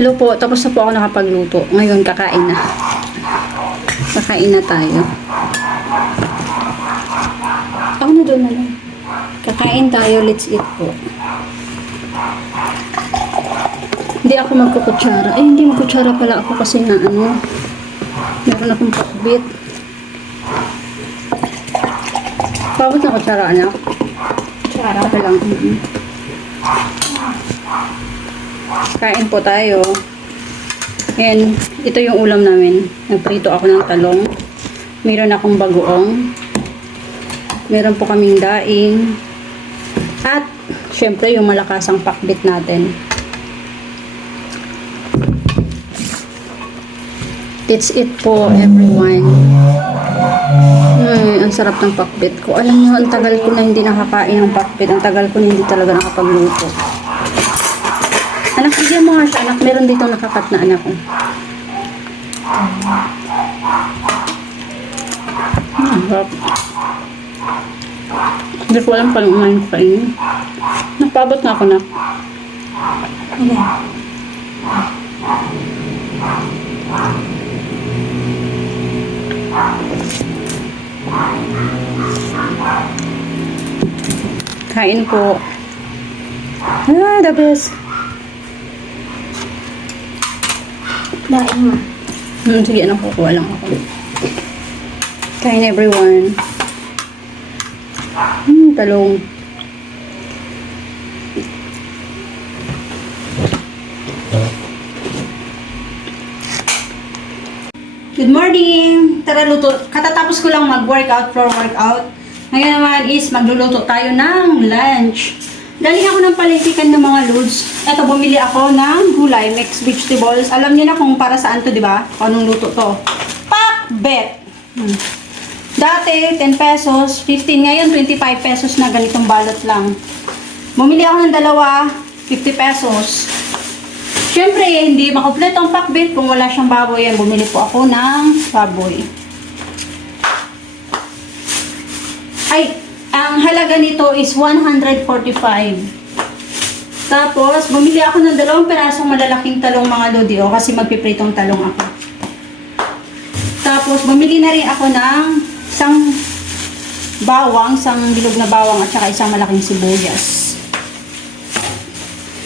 Hello po, tapos na po ako nakapagluto. Ngayon, kakain na. Kakain na tayo. Ako na doon na lang. Kakain tayo, let's eat po. Hindi ako magkukutsara. Ay, hindi magkutsara pala ako kasi na ano, meron akong pakbit. Pabot na kutsara, anak. Kutsara pa lang. Kain po tayo. Ayan, ito yung ulam namin. Nagprito ako ng talong. Meron akong bagoong. Meron po kaming daing. At, syempre, yung malakasang pakbit natin. It's it po, everyone. Ay, ang sarap ng pakbit ko. Alam niyo, ang tagal ko na hindi nakakain ng pakbit. Ang tagal ko na hindi talaga nakapagluto. Anak, bigyan mo nga siya, anak. Meron dito nakakat na anak ko. Harap. Hindi ko alam paano umayin ko kainin. Napabot na ako na. Okay. Kain po. The best. Daing mo. Sige, anak, kukuha lang ako. Kain everyone. Talong. Good morning! Tara, luto. Katatapos ko lang mag-workout, floor workout. Ngayon naman is magluluto tayo ng lunch. Galing ako ng palengkikan ng mga loads. Eto, bumili ako ng gulay, mixed vegetables. Alam niyo na kung para saan to, di ba? Kung anong luto to. Pakbet! Dati, 10 pesos, 15. Ngayon, 25 pesos na ganitong balot lang. Bumili ako ng dalawa, 50 pesos. Siyempre, hindi makumpleto ang pakbet kung wala siyang baboy. Yan, bumili po ako ng baboy. Ay, ang halaga nito is 145. Tapos, bumili ako ng 2 pirasong malalaking talong mga lodi, kasi magpipritong talong ako. Tapos, bumili na rin ako ng isang bawang, isang bilog na bawang at saka isang malaking sibuyas.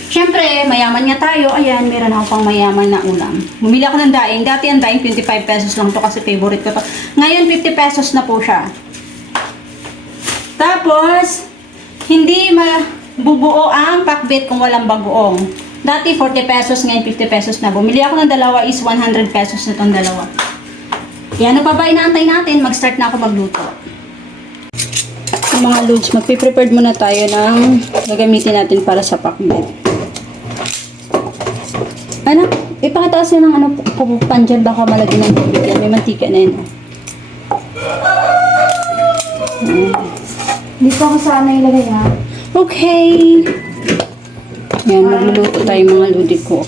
Siyempre, mayaman nga tayo. Ayan, meron ako pang mayaman na ulam. Bumili ako ng daing. Dati ang daing 25 pesos lang to kasi favorite ko to. Ngayon, 50 pesos na po siya. Tapos, hindi mabubuo ang pakbet kung walang bagoong. Dati 40 pesos, ngayon 50 pesos na. Bumili ako ng dalawa is 100 pesos na itong dalawa. Yan, ano pa ba inaantay natin? Mag-start na ako magluto. So, mga loads, magpiprepared muna tayo ng gagamitin natin para sa pakbet. Ano? Ipakataas na ng ano, pupupan dyan, baka malagyan ng tubig yan. May mantika na yun. Hindi pa ako sana ilagay ha. Okay. Yan, magluluto tayo mga lodi ko.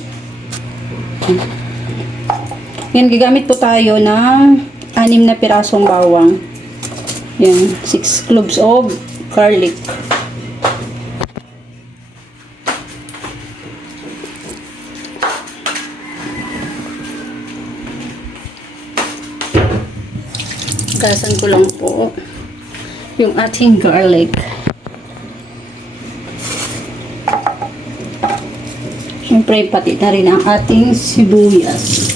Yan, gagamit po tayo ng 6 na pirasong bawang. Yan, 6 cloves of garlic. Gasan ko lang po yung ating garlic. Siyempre, pati na rin ang ating sibuyas.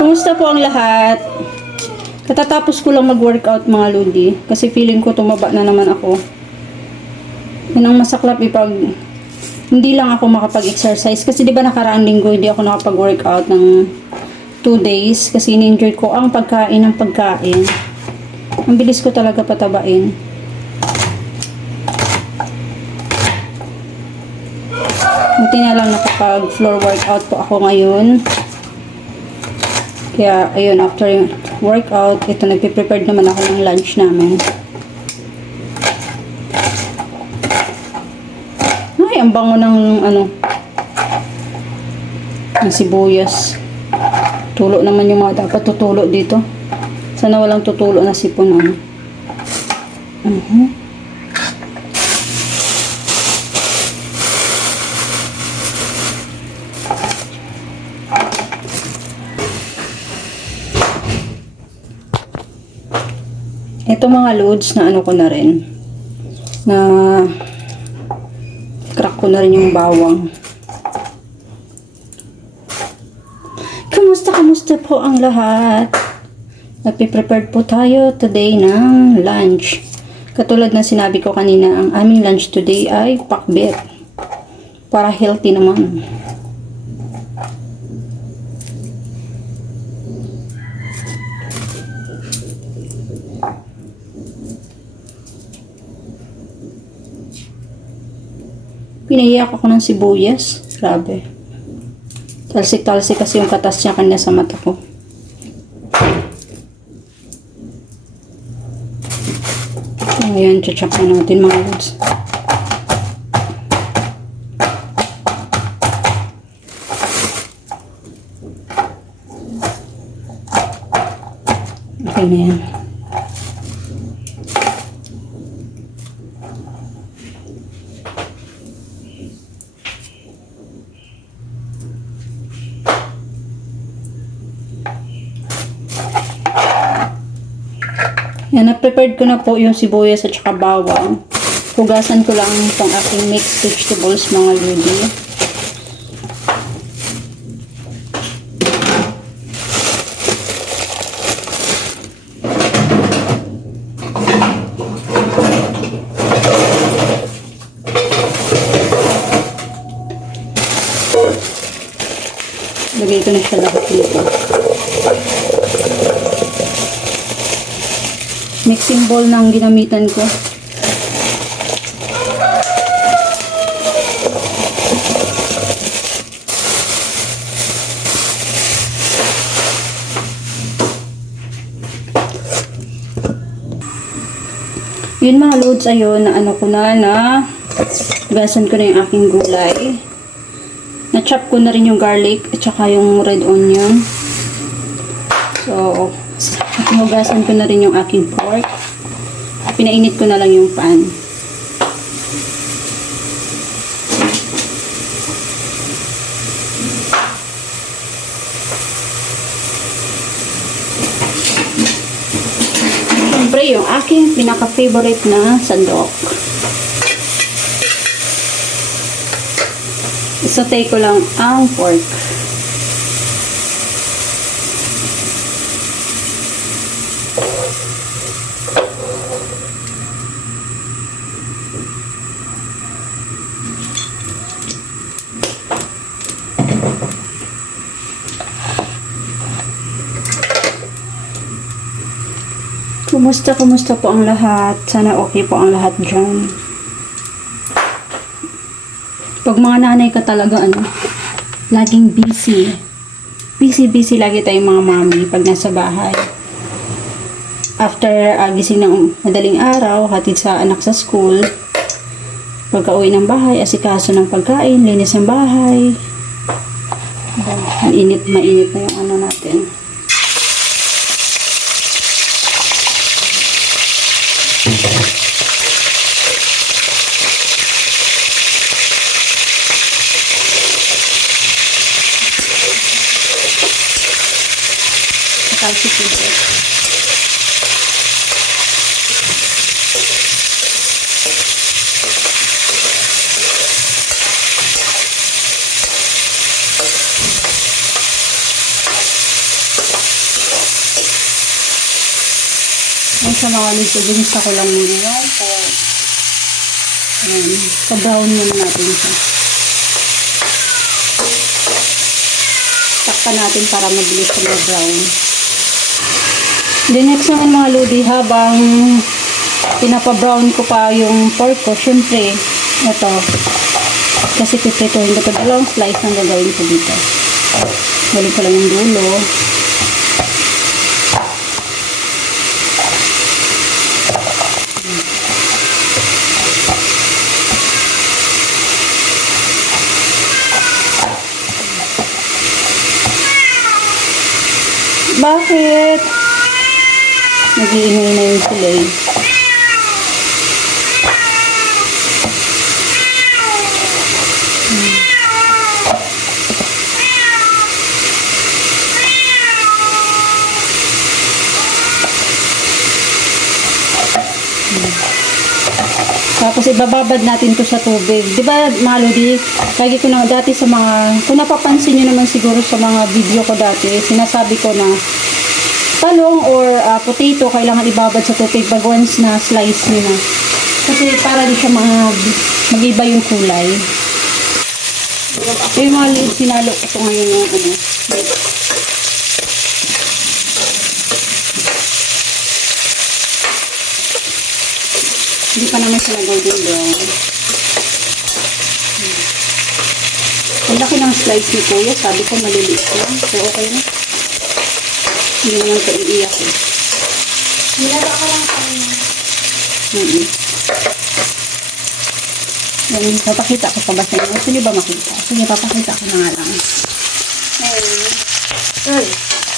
Kumusta po ang lahat? Katatapos ko lang mag-workout mga lodi kasi feeling ko tumaba na naman ako. Yun ang masaklap pag hindi lang ako makapag-exercise kasi di ba nakaraang linggo hindi ako nakapag-workout ng 2 days kasi in-enjoy ko ang pagkain ng pagkain. Ang bilis ko talaga patabain. Buti na lang nakapag-floor workout po ako ngayon. Kaya ayun, after yung workout, ito nagpe-prepared naman ako ng lunch namin. Ay, ang bango ng ano, ng sibuyas. Tulo naman yung mga dapat tutulo dito. Sana walang tutulo na sipon. Ano. Ito mga loads na ano ko na rin. Na crack ko na rin yung bawang. Kamusta po ang lahat? Nagpe-prepared po tayo today ng lunch. Katulad na sinabi ko kanina, ang aming lunch today ay pakbet. Para healthy naman. Pinahiyak ako ng sibuyas. Grabe. Talsik-talsik kasi yung katas niya kanina sa mata ko. Ayan, tsa-chop na natin mga lods. Okay na yan. Yan, na-prepared ko na po yung sibuyas at saka bawang. Hugasan ko lang itong aking mixed vegetables mga lodi. Lagay ko na siya lahat dito. Mixing bowl na ang ginamitan ko. Yun mga loads, ayun, na ano ko na gasan ko na yung aking gulay. Na-chop ko na rin yung garlic at saka yung red onion. So, hugasan ko na rin yung aking pork. Pinainit ko na lang yung pan. Siyempre, yung aking pinaka-favorite na sandok. Isotay ko lang ang pork. Kumusta po ang lahat? Sana okay po ang lahat dyan. Pag mga nanay ka talaga, laging busy. Busy lagi tayong mga mami pag nasa bahay. After gising ng madaling araw, hatid sa anak sa school, pagka-uwi ng bahay, asikaso ng pagkain, linis ng bahay. Mainit na yung ano natin. Talsik ito. Ay, sa mga nito, ginisa ko lang muna yung pork. Ayan, pa-brown muna natin siya. Takpan natin para mabilis siya mag-brown. Then next naman mga lodi, habang pinapa-brown ko pa yung pork ko, syempre, ito, kasi piprituhin ko ito, dalawang slice ang gagawin ko dito. Balik ko lang yung dulo. Bakit? Nag-iingay na yung sila eh. Tapos ibababad natin to sa tubig. Di ba, mga lodi, lagi ko na dati sa mga, kung napapansin nyo naman siguro sa mga video ko dati, sinasabi ko na talong or potato, kailangan ibabad sa tubig pag once na slice nyo na. Kasi para di siya mag-iba yung kulay. So yung mga lodi, sinalo ko ngayon yung ano. Hindi pa naman sila golden brown. Ang laki ng slice ni Kuya. Sabi ko maliliit lang. So okay na. Hindi naman ito iiyak eh. Nilaba ka lang kami. Yan, papakita ko pa ba sa inyo? Gusto niyo ba makita? Sige, papakita ko na nga lang. Ayun. Uy,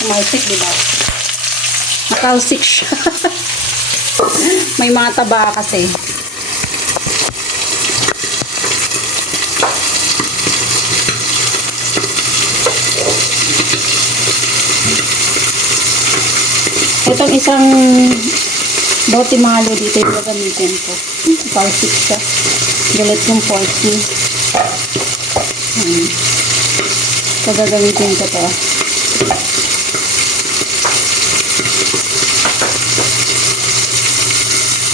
sumalsik, diba? Nakalsik siya. May mga taba kasi. Itong isang bote malo dito yung gagamitin ko. Kalsik siya. Galit yung porky. So, gagamitin ko to.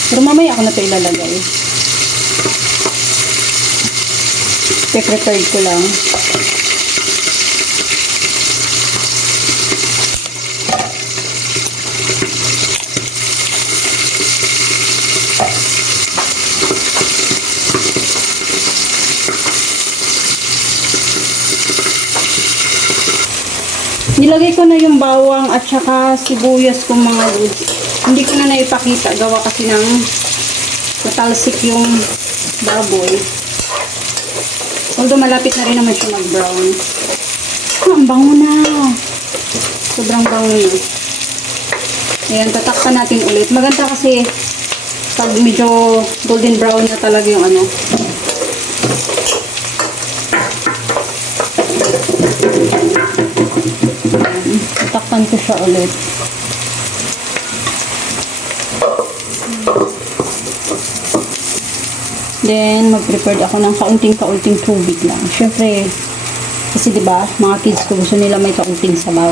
Pero mamaya ako na ito ilalagay. Pre-prepared ko lang. Nilagay ko na yung bawang at saka sibuyas kong mga lods. Hindi ko na naipakita. Gawa kasi ng matalsik yung baboy. Although malapit na rin naman siya mag-brown. Ang bango na. Sobrang bango na. Ayan, tatakpan natin ulit. Maganda kasi pag medyo golden brown na talaga yung ano. Tatakpan ko siya ulit. Then, mag-prepared ako ng kaunting-kaunting tubig lang. Siyempre, kasi diba, mga kids ko gusto nila may kaunting sabaw.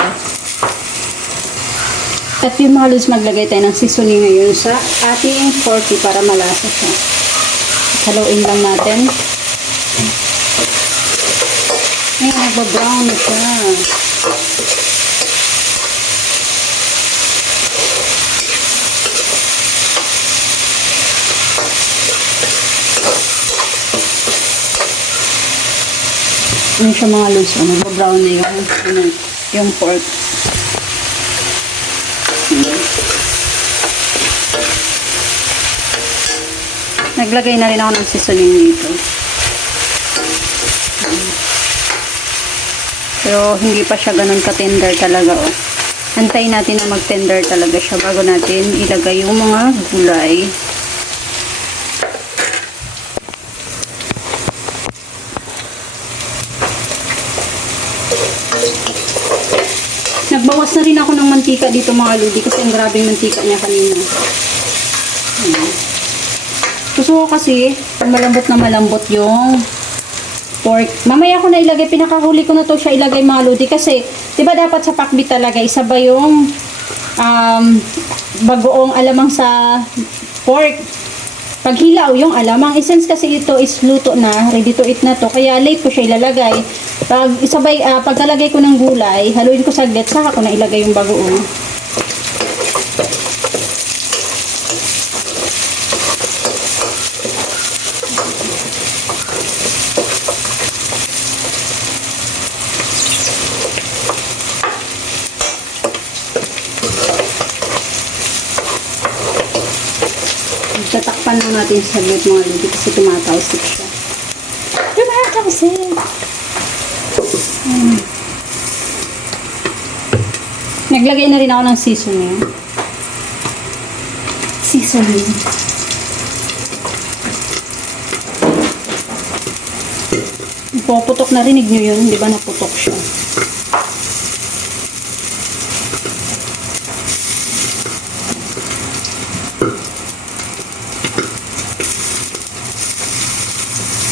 At yung mga lods, maglagay tayo ng seasoning ngayon sa ating porky para malasa siya. Haluin lang natin. Ay, nagbabrown na siya. Ano siya mga lods, nag-brown na yung pork. Naglagay na rin ako ng seasoning dito. Pero hindi pa siya ganun ka-tender talaga. Oh. Antayin natin na mag-tender talaga siya bago natin ilagay yung mga gulay. Nagbawas na rin ako ng mantika dito mga lodi kasi ang grabing mantika niya kanina. Gusto ko kasi malambot yung pork. Mamaya ko na ilagay, pinakahuli ko na to siya ilagay mga lodi kasi 'di ba dapat sa pakbit talaga isa ba yung bagoong alamang sa pork. Pag hilaw yung alamang, essence kasi ito is luto na, ready to eat na to. Kaya late ko siya ilalagay. Pag isabay, pagkalagay ko ng gulay, haluin ko saglit, saka ko na ilagay yung bagoong. Tatakpan lang natin sa saglit mga lodi kasi tumatawsik siya. Tumatawsik! Naglagay na rin ako ng seasoning. Seasoning. Puputok na, rinig nyo yun, di ba naputok siya?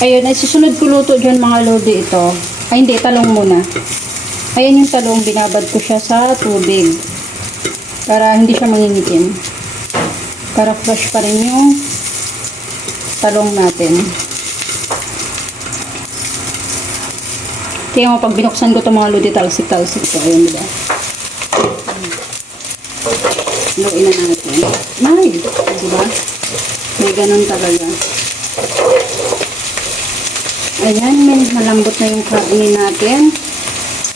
Ayun, ay susunod ko luto dyan mga lodi ito. Ay hindi, talong muna. Ayan yung talong, binabad ko siya sa tubig. Para hindi siya mangingitim. Para fresh pa rin yung talong natin. Kaya mo pag binuksan ko itong mga lodi, talsik-talsik to. Ayun, diba? Luin na natin. Ay, diba? May ganun talaga. Ayan, malambot na yung karne natin.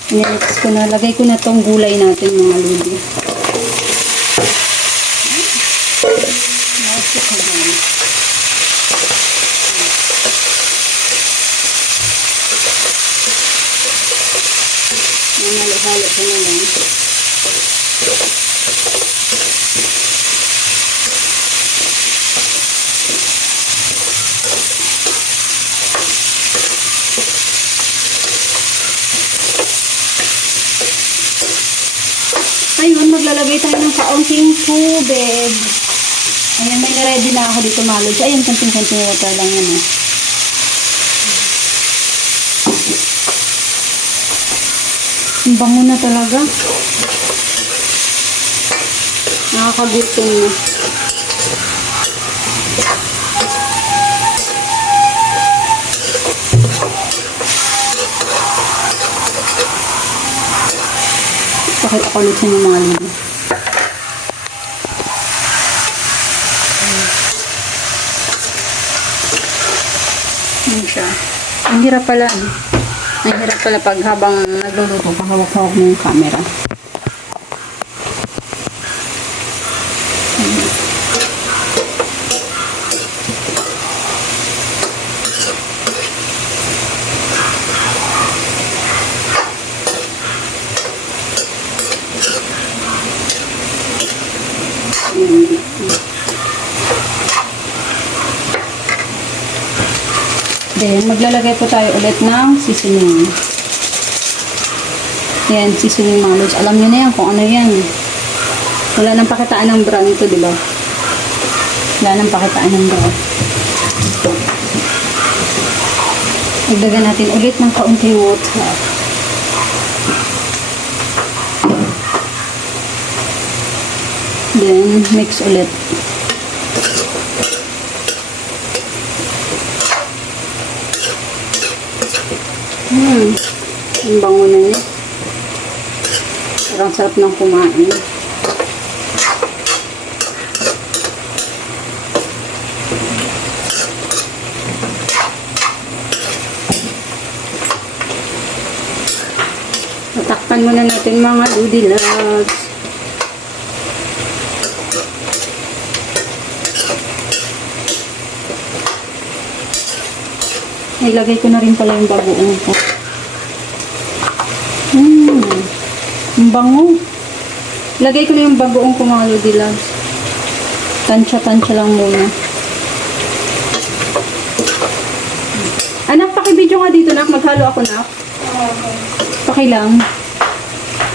Inilix ko na. Lagay ko na tong gulay natin mga lodi. Halo-halo ko na lang. Ayun, maglalagay tayo ng kaunting tubig. Ayan, may na-ready na ako dito mga lods. Ayun, konting-konting water lang yan eh. Ang bango na talaga. Nakakagutom na. Pakita ko ulit sa inyo mga lodi. Ayan siya. Ang hirap pala. Ang hirap pala pag habang nagluluto, pahawak-hawak mo yung camera. Then, maglalagay po tayo ulit ng seasoning. Yan, seasoning mga lods. Alam nyo na yan kung ano yan. Wala nang pakitaan ng brown ito, di ba? Wala nang pakitaan ng brown. Magdagan natin ulit ng kaunti water. Then, mix ulit. Ang bango na niya. Parang sarap ng kumain. Tatakpan muna natin mga lodi loves. Ilagay ko na rin pala yung bagoong ko. Ang bango. Lagay ko na yung bagoong ko mga lodi loves. Tansya-tansya lang muna. Anak, pakibidyo nga dito, nak. Maghalo ako, nak. Paki lang.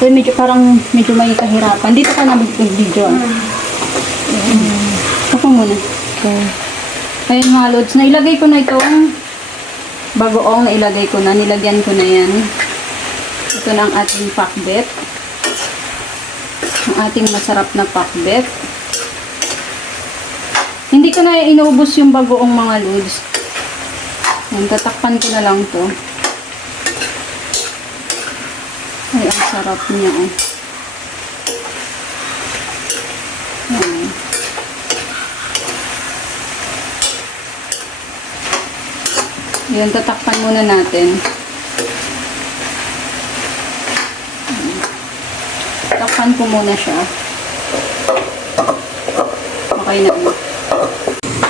So, medyo may kahirapan. Dito ka na mag-video. Ako muna. Okay. Ayun mga lods, nailagay ko na itong bagoong, nailagay ko na, nilagyan ko na yan. Ito na ang ating pakbet. Ang ating masarap na pakbet. Hindi ko na inubos yung bagoong mga lods. Yan, tatakpan ko na lang to. Ay, ang sarap niya, oh. Yan. Yan, tatakpan muna natin. Takpan ko muna siya. Okay na.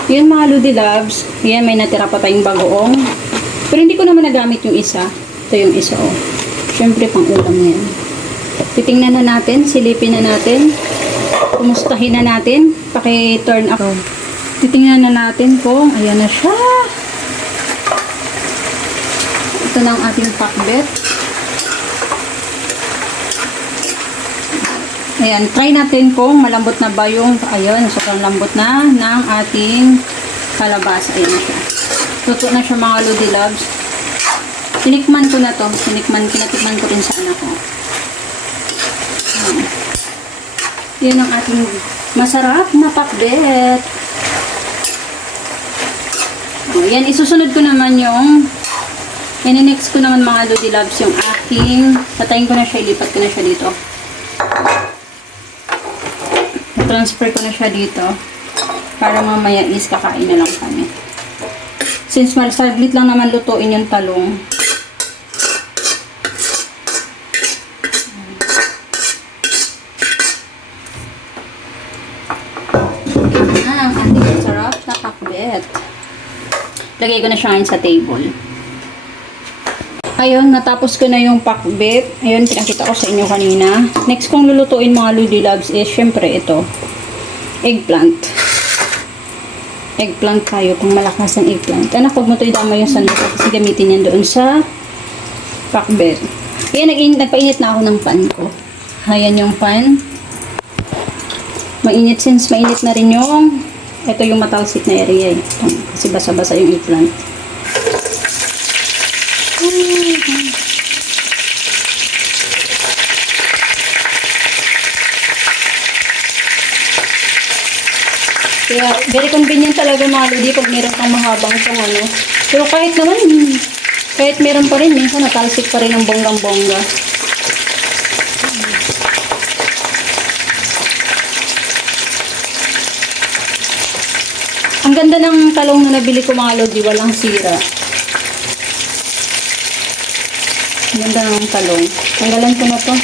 Yan mga lodi loves. Yan, may natira pa tayong bagoong. Pero hindi ko naman nagamit yung isa. Ito yung isa, oh. Siyempre, pang ulam yan. Titingnan na natin, silipin na natin. Kumustahin na natin. Paki-turn up. Titingnan na natin kung ayan na siya. Ito na ang ating pakbet. Ayan, try natin kung malambot na ba yung, ayun, sobrang lambot na ng ating kalabasa. Ayan siya. Luto na siya mga Lodi Loves. Tinikman ko na to. Tinatikman ko rin sa anak ko. Ayan. Yun ang ating masarap na pakbet. Ayan, isusunod ko naman yung next ko naman mga Lodi Loves yung aking, patayin ko na siya, ilipat ko na siya dito. Transfer ko na siya dito para mamaya is kakain na lang kami. Since saglit lang naman lutuin yung talong. Ang ating sarap na pakbet. Lagay ko na siya ngayon sa table. Ayun, natapos ko na yung pakbet. Ayun, pinakita ko sa inyo kanina. Next kong lulutuin mga Lodi Loves is syempre ito. Eggplant. Eggplant tayo kung malakas ang eggplant. Anak, huwag mo ito idama yung sandok kasi gamitin yan doon sa pakbet. Ayan, nagpainit na ako ng pan ko. Ayan yung pan. Mainit, since mainit na rin yung ito yung matalsik na area eh. Kasi basa-basa yung eggplant. Kaya, very convenient talaga mga Lodi pag meron kang mahabang itong ano. Pero kahit naman, kahit meron pa rin, minsan natalsik pa rin ang bonggang-bongga. Ang ganda ng talong na nabili ko mga Lodi, walang sira. Ang ganda ng talong. Tanggalan ko na to.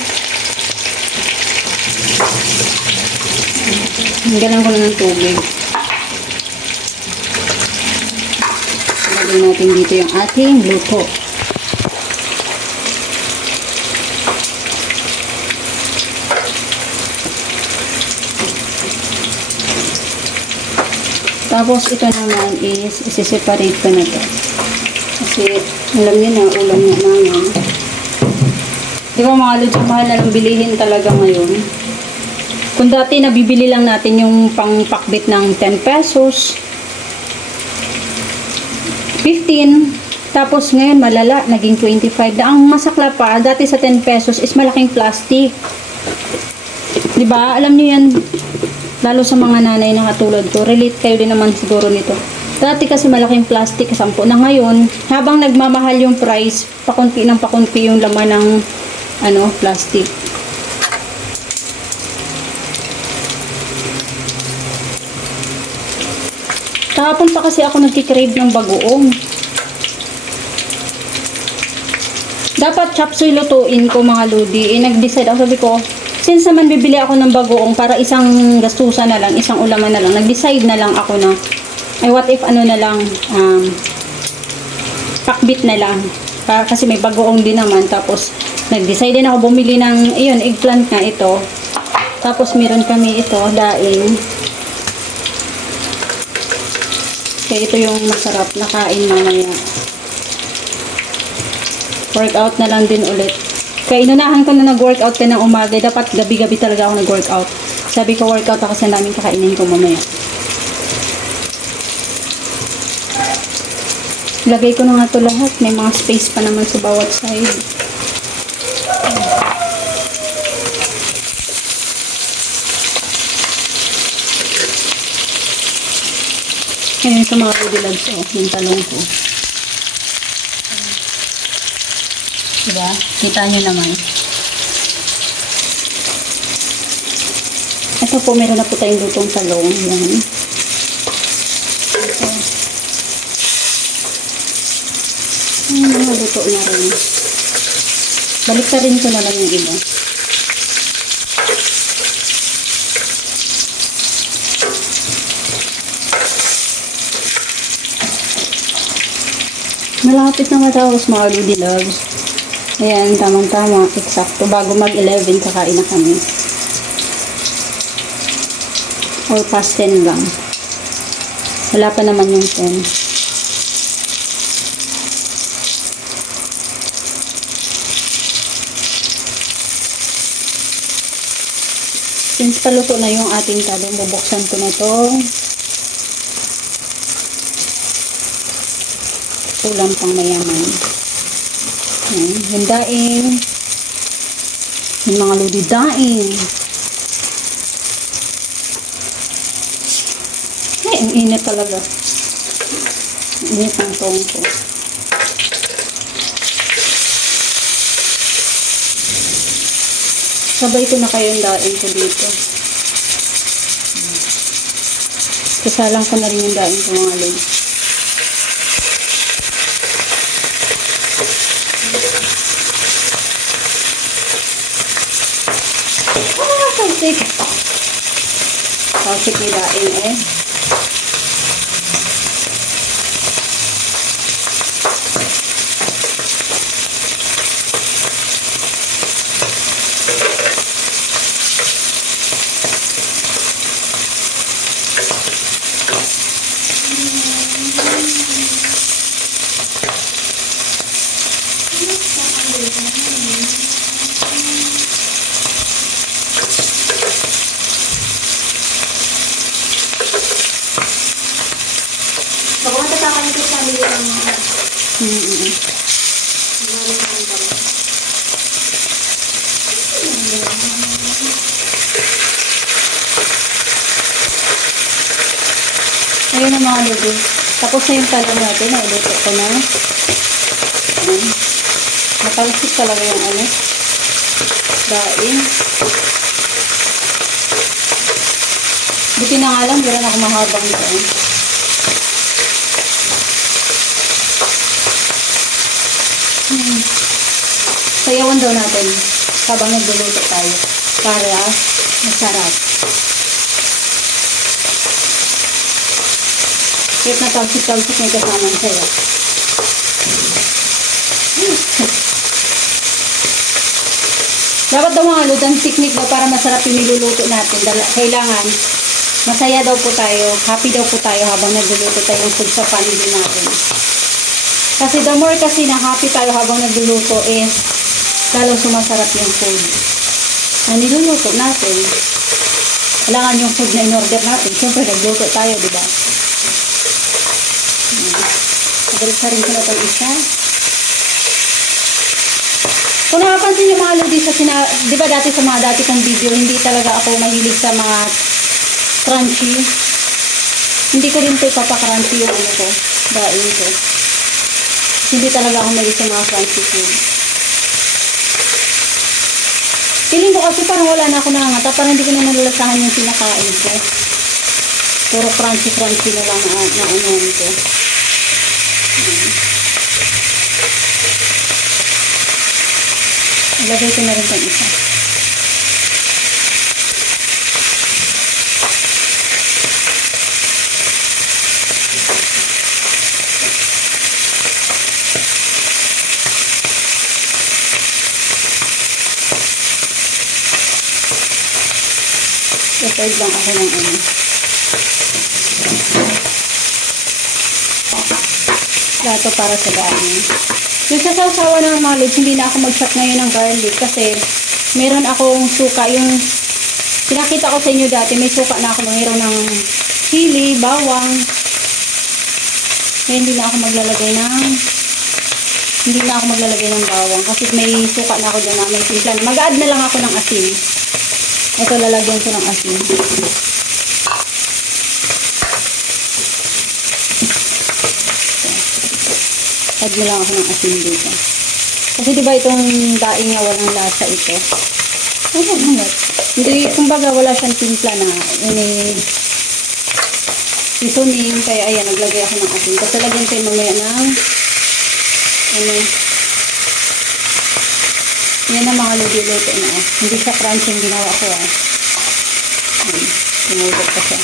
Tanggalan ko na ng tubig. Lagyan natin dito yung ating luto. Tapos ito naman is isi-separate ko na to. Kasi alam niyo na, ulam na namin. Di ba mga Lods, mahal na lang bilihin talaga ngayon. Kung dati nabibili lang natin yung pang-pakbit ng 10 pesos, 15, tapos ngayon malala, naging 25. Ang masakla pa, dati sa 10 pesos is malaking plastic. Di ba? Alam niyo yan, lalo sa mga nanay na katulad ko, relate kayo din naman siguro nito. Dati kasi malaking plastic, 10 na ngayon, habang nagmamahal yung price, pakunti ng pakunti yung laman ng plastic. Kahapon pa kasi ako nagkikrave ng bagoong. Dapat chapsuy lutuin ko mga Lodi. Nag-decide ako, sabi ko, since naman bibili ako ng bagoong para isang gastusan na lang, isang ulaman na lang, nag-decide na lang ako na, ay what if na lang, pakbit na lang. Kasi may bagoong din naman. Tapos, nag-decide din ako bumili ng, eggplant nga ito. Tapos, meron kami ito, daing. Kaya ito yung masarap na kain mamaya. Workout na lang din ulit. Kaya inunahan ko na nag-workout ka ng umaga. Dapat gabi-gabi talaga ako nag-workout. Sabi ko workout ako kasi ang daming kakainin ko mamaya. Lagay ko na nga ito lahat. May mga space pa naman sa bawat side. Ayan sa mga Lodi Loves, yung talong ko. Diba? Kita nyo naman. Ito po, meron na po tayong lutong talong. Yan. Ito. Mga luto na rin. Balik na rin ko na lang yung iba. Malapit na matapos mga Lodi Loves. Ayan, tamang-tama. Eksakto. Bago mag-11, kakain na kami. Or past 10 lang. Wala pa naman yung 10. Since paluto na yung ating talong, bubuksan ko na itong ulam pang mayaman. Ayan, yung daing. Yung mga lodi daing. Ay, ang init talaga. Ang init ng tong ko. Sabay ko na kayong daing ko dito. Kasalang ko na rin yung daing ko mga lodi. Talsik. Talsik ni daing eh. Baka matatakan ko sa amin yung mga Ayun ang mga lodi. Tapos na yung talong natin. Nauluto ko na. Ayan. Matalsik talaga yung ano. Daing. Buti na nga lang. Wala na akong mahabang daing. Sayawan daw natin habang nagluluto tayo para masarap. Kahit na talsik-talsik may kasamang sayo. Dapat daw mga ludang technique daw para masarap yung niluluto natin. Kailangan masaya daw po tayo, happy daw po tayo habang nagluluto tayo ng food sa family natin. Kasi the more kasi na happy tayo habang nagluluto is lalong sumasarap yung food na niluluto natin. Kailangan yung food na in-order natin. Siyempre, nagluto tayo, di ba? Nagalit-sarin ko na itong isa. Kung nakapansin niyo mga lodi sa di ba dati sa mga dati kong video, hindi talaga ako mahilig sa mga crunchy. Hindi ko rin po ipapakrunchy yung ano ko, daing ko. Hindi talaga ako mahilig sa mga crunchy food. Feeling ko kasi parang wala na ako nangangata, parang hindi ko na nalalasahan yung pinakain ko. Puro crunchy na lang na ano ko. Ilagay ko na rin itong isa. Ito lang ako ng ano. Plato para sa daan. Yung sa sausawa ng mga lods, hindi na ako mag-chop ngayon ng garlic kasi meron akong suka. Yung pinakita ko sa inyo dati, may suka na ako. Meron ng chili, bawang. Kaya hindi na ako maglalagay ng bawang kasi may suka na ako dyan na may timpla. Mag-add na lang ako ng asin. Ito lalagyan ko ng asin. Add na lang ako ng asin dito. Kasi diba itong daing na walang lasa ito. Ano ba? Hindi, kumbaga wala siyang timpla na isunin. Kaya ayan, naglagay ako ng asin. Kasi lagyan tayo mamaya ng yan ang mga luto na. Hindi siya crunchy yung ginawa ko Sinulog ko siya.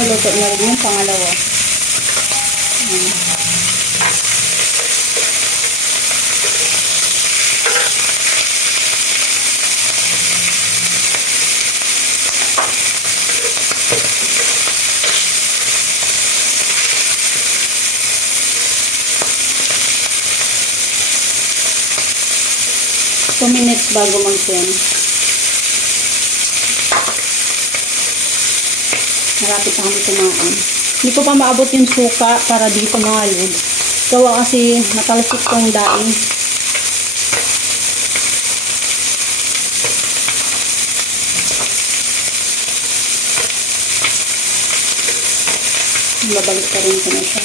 Luluto na rin yung pangalawa. Ayan. Two minutes bago mag-send. Malapit na kami kumain. Hindi ko pa maabot yung suka para dito mga lod. Gawa kasi natalsik kong daing. Babalik ka rin ko na siya.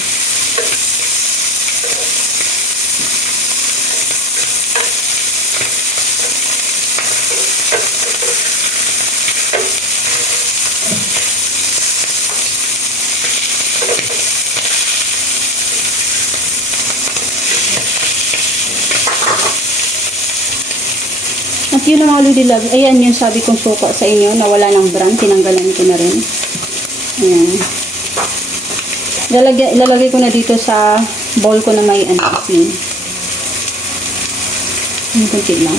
At yun ang mga Lodi Love. Ayan yung sabi kong suka sa inyo na wala ng brand. Tinanggalan ko na rin. Ayan. Ilalagay ko na dito sa bowl ko na may asin. Yung kunti lang.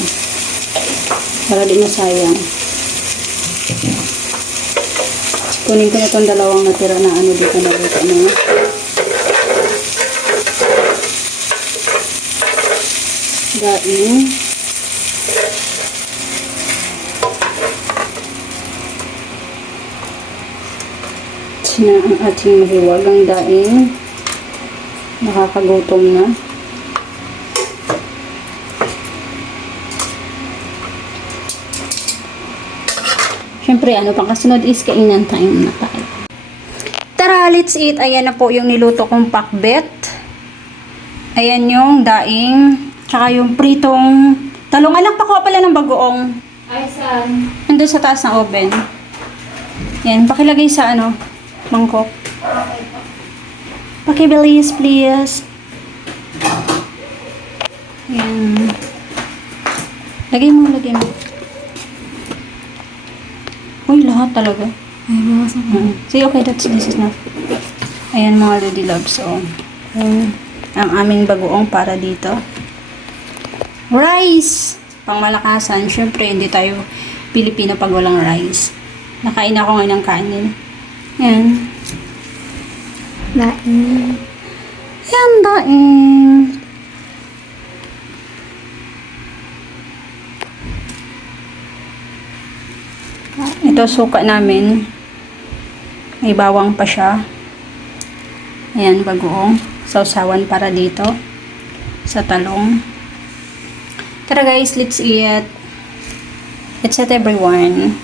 Para di masayang. Kunin ko na itong dalawang natira na ano dito na dito. Ano. Daing. Na ang ating mahiwagang daing. Nakakagutom na. Siyempre, ano pang kasunod is kainan time na tayo. Tara, let's eat. Ayan na po yung niluto kong pakbet. Ayan yung daing. Tsaka yung pritong talong. Anak, pakuha pala ng bagoong. Ay, saan? Nandun sa taas ng oven. Yan, pakilagay sa ano, mangkok. Pakibilis, please. Yan. Lagay mo, lagay mo. Uy, lahat talaga. Ay, bawasan ko. See, okay, this is enough. Ayan mga Lodi Loves. So, ang aming bagoong para dito. Rice! Pangmalakasan. Siyempre, hindi tayo Pilipino pag walang rice. Nakain ako ngayon ng kanin. Yan. Daing. Yan, daing. Ito suka namin. May bawang pa siya. Ayan, bagoong. Sausawan para dito. Sa talong. Tara guys, let's eat. Let's eat everyone.